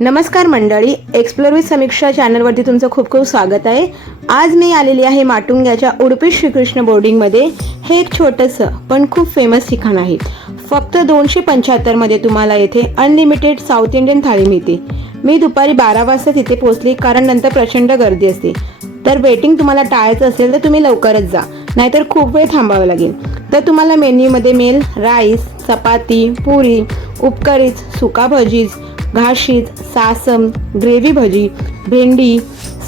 नमस्कार मंडळी explore with समीक्षा चॅनलवरती तुमचं खूप खूप स्वागत आहे. आज मी आलेली आहे माटुंग्याच्या उडपी श्रीकृष्ण बोर्डिंगमध्ये हे एक छोटंसं पण खूप फेमस ठिकाण आहे. फक्त दोनशे पंच्याहत्तरमध्ये तुम्हाला येथे अनलिमिटेड साऊथ इंडियन थाळी मिळते. मी दुपारी बारा वाजता तिथे पोहोचली कारण नंतर प्रचंड गर्दी असते. तर वेटिंग तुम्हाला टाळायचं असेल तर तुम्ही लवकरच जा. नाहीतर खूप वेळ थांबावं लागेल. तर तुम्हाला मेन्यूमध्ये मिळेल राईस चपाती पुरी उपकरीज सुका भजीज घाशीत सासम ग्रेव्ही भजी भेंडी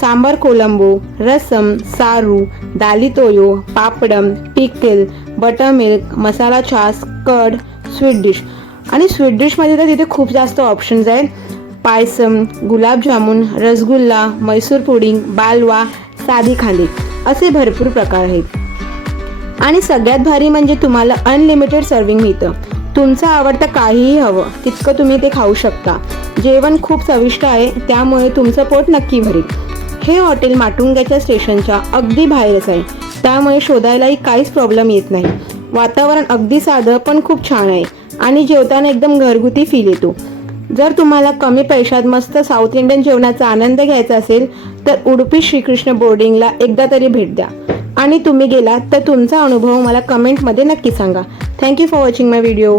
सांबर कोलंबो rasam saaru दालितोयो papadam pickle butter milk masala छास कड स्वीट डिश आणि स्वीट डिशमध्ये तर तिथे खूप जास्त ऑप्शन्स आहेत. पायसम गुलाबजामुन रसगुल्ला मैसूर पुडिंग बालवा साधी खाली असे भरपूर प्रकार आहेत. आणि सगळ्यात भारी म्हणजे तुम्हाला अनलिमिटेड सर्विंग मिळतं. तुमचं आवडतं काहीही हवं तितकं तुम्ही ते खाऊ शकता. जेवण खूप चविष्ट आहे त्यामुळे तुमचं पोट नक्की भरेल. हे हॉटेल माटुंग्याच्या स्टेशनच्या अगदी बाहेरच आहे. त्यामुळे शोधायलाही काहीच प्रॉब्लेम येत नाही. वातावरण अगदी साधं पण खूप छान आहे आणि जेवताना एकदम घरगुती फील येतो. जर तुम्हाला कमी पैशात मस्त साऊथ इंडियन जेवणाचा आनंद घ्यायचा असेल तर उडुपी श्रीकृष्ण बोर्डिंगला एकदा तरी भेट द्या. आणि तुम्ही गेलात तर तुमचा अनुभव मला कमेंटमध्ये नक्की सांगा. Thank you for watching my video